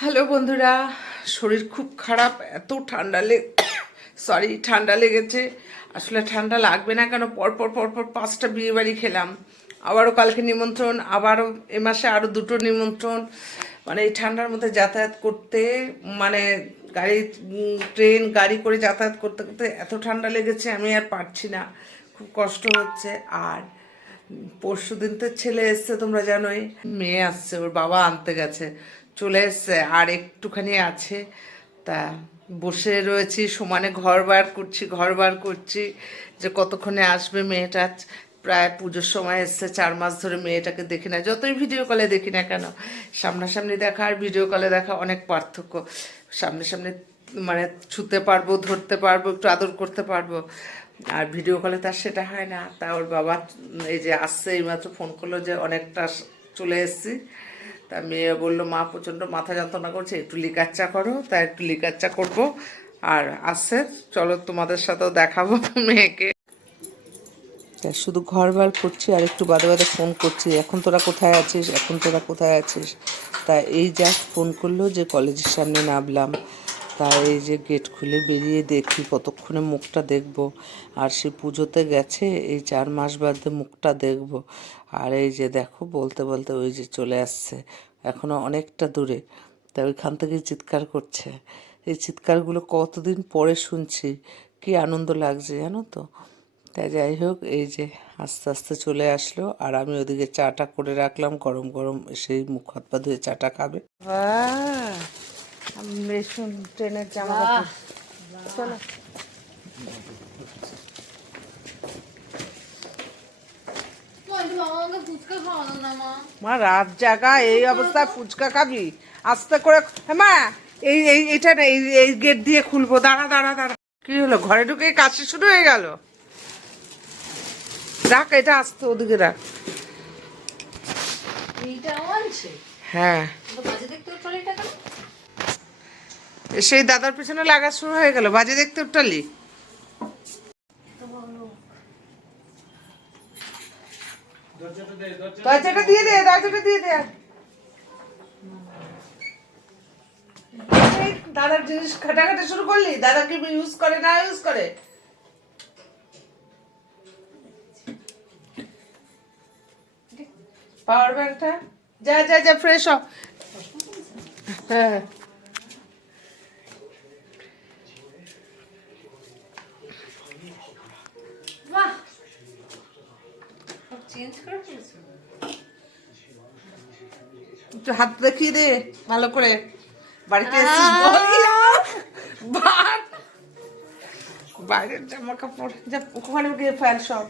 Hello বন্ধুরা, শরীর খুব খারাপ। এত ঠান্ডা লেগেছে। আসলে ঠান্ডা লাগবে না কেন, পরপর পরপর 5টা বিয়ে বাড়ি খেলাম। আবারও কালকে নিমন্ত্রণ, আবারও এ মাসে আরও 2টো নিমন্ত্রণ। মানে এই ঠান্ডার মধ্যে যাতায়াত করতে, মানে ট্রেন গাড়ি করে যাতায়াত করতে করতে এত ঠান্ডা লেগেছে, আমি আর পারছি না, খুব কষ্ট হচ্ছে। আর পরশুদিন তো ছেলে এসছে, তোমরা জানোই। মেয়ে আসছে, ওর বাবা আনতে গেছে, চলে এসছে, আর একটুখানি আছে। তা বসে রয়েছি, সমানে ঘর বার করছি যে কতক্ষণে আসবে মেয়েটা। প্রায় পুজোর সময় এসছে, 4 মাস ধরে মেয়েটাকে দেখি না, যতই ভিডিও কলে দেখি না কেন। সামনাসামনি দেখা আর ভিডিও কলে দেখা অনেক পার্থক্য। সামনে মানে ছুতে পারবো, ধরতে পারবো, একটু আদর করতে পারবো, আর ভিডিও কলে তার সেটা হয় না। তা ওর বাবা এই যে আসছে, এইমাত্র ফোন করলো যে অনেকটা চলে এসেছি। তা মেয়ে বললো, মা প্রচণ্ড মাথা যন্ত্রণা করছে, একটু লিকার চা করো। তাই একটু লিকার চা করবো। আর আসছে, চলো তোমাদের সাথেও দেখাবো মেয়েকে। তা শুধু ঘর বার করছি আর একটু বাদে বাদে ফোন করছি, এখন তোরা কোথায় আছিস। তা এই জাস্ট ফোন করলো যে কলেজের সামনে নামলাম। তা এই যে গেট খুলে বেরিয়ে দেখি কতক্ষণে মুখটা দেখবো। আর সে পুজোতে গেছে, এই 4 মাস বাদে মুখটা দেখবো। আর এই যে দেখো, বলতে বলতে ওই যে চলে আসছে, এখনো অনেকটা দূরে। তা ওইখান থেকে চিৎকার করছে। এই চিৎকারগুলো কতদিন পরে শুনছি, কি আনন্দ লাগছে জানো তো। তাই যাই হোক, এই যে আস্তে আস্তে চলে আসলো, আর আমি ওদিকে চাটা করে রাখলাম, গরম গরম সেই মুখ হাত পা ধুয়ে চাটা খাবে। বেশুন ট্রেনের জামা কাপড়, চলো। মা রাত জাগা, এই অবস্থায় ফুচকা খাবি? আস্তে করে। হ্যাঁ মা, এইটা না, এই গেট দিয়ে খুলবো। দাঁড়া। কি হলো, ঘরে ঢুকে কাশি শুরু হয়ে গেল? রাখ এটা, আস্তে ওদিকে রাখ। হ্যাঁ, সেই দাদার পিছনে লাগা শুরু হয়ে গেল, বাজে দেখতে উঠলি। দরজাটা দিয়ে দে। দাদার জিনিস ঘাটাঘাটি শুরু করলি, দাদা কি ইউজ করে না ইউজ করে। পাওয়ার ব্যাংকটা, যা ফ্রেশ হ। হ্যাঁ, একটু হাত দেখিয়ে দে ভালো করে। বাড়িতে এসেছিস বাইরের জামা কাপড় যা ওখানে গিয়ে ফেল সব।